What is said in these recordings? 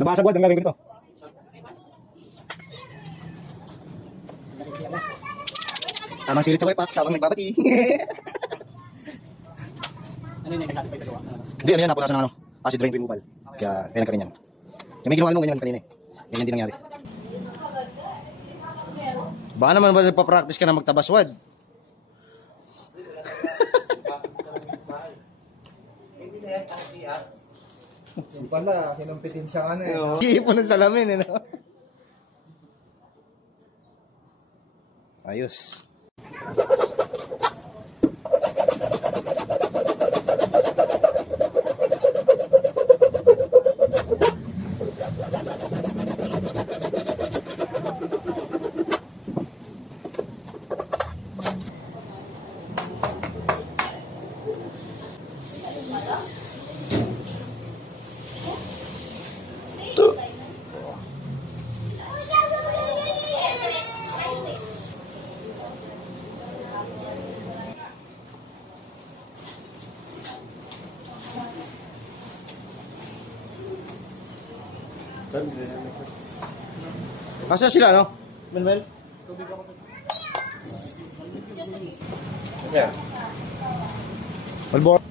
Nabasag wad ang gagawin ko nito. Tamang silit sa kuya pa, sabang nagbabati. Ano yun yung satisfy sa gawa? Hindi, ano yan, napunasan ng acid rain removal. Kaya nagkarin yan. Kaya may ginawa mo ganyan kanina eh. Ganyan din nangyari. Baka naman ba nagpa-practice ka na magtabaswad? Pala, kinumpitin siya ka na eh. Iipon ng salamin eh. No? Ayos. Asa sila, no? Manuel? Tubig ako. Yeah. Malbor.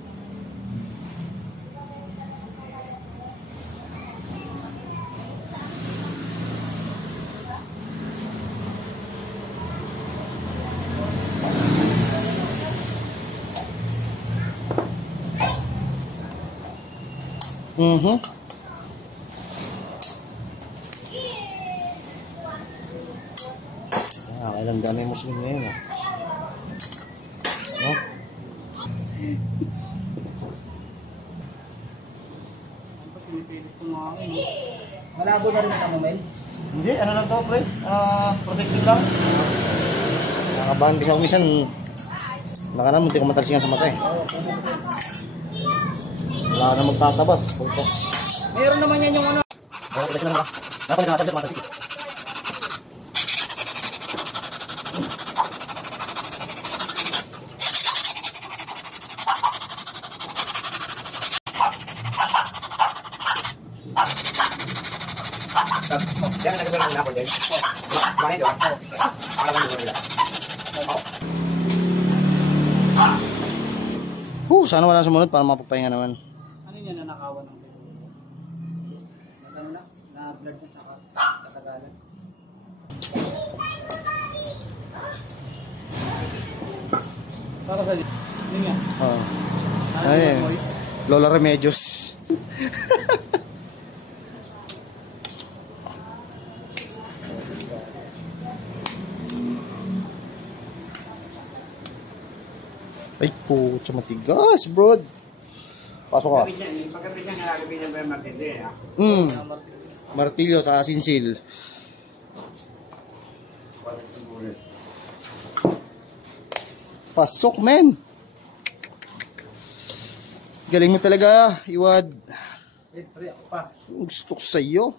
Kailan dami Muslim ngayon, no? Malabo na rin ang Manuel? Hindi, ano lang to, pre? Protective lang. Nakabahan kasi ako minsan. Baka naman, hindi ko matalsingan sa mata eh. Wala ka na magtatabas. Mayroon naman yan yung ano. Protective lang ba? Dapat nakatabas yung matasik. Jangan nak kena nak boleh. Mana itu? Ada mana boleh. Sana wala sumunod para mapagpahinga naman. Ano yun na nakawan ng siguro? Ano na? Na-blurred na sa katagalan. Para sa yun nga. Oo. Ay, Lola Remedios. Ay po, matigas, bro. Pasok ka. Pagkabit niya, nalagabit niya ba yung martilyo? Martilyo sa sinsil. Pasok, men. Galing mo talaga, Iwad. Pre, ako pa. Gusto ko sa'yo.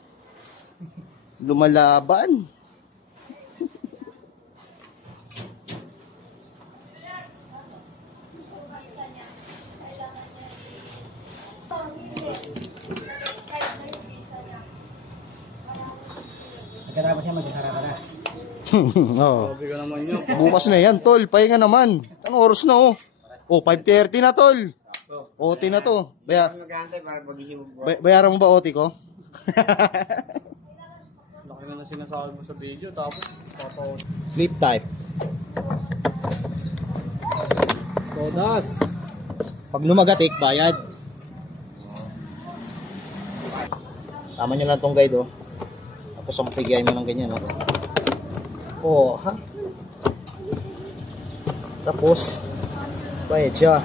Lumalaban. Nagkarapan siya, magkakara na. Oo. Sabi ko naman yun. Bukas na yan, tol. Pahinga naman. Anong oras na, oh? Oh, 5:30 na, tol. OT na to. Bayaran mo ba OT ko? Laki na sinasabi mo sa video, tapos papa-OT. Flip type. Todas. Pag lumagatik, bayad. Tama nyo lang tong guide, oh. Tapos ang pigay mo ng ganyan, oh. Oh, ha? Tapos, bayad siya.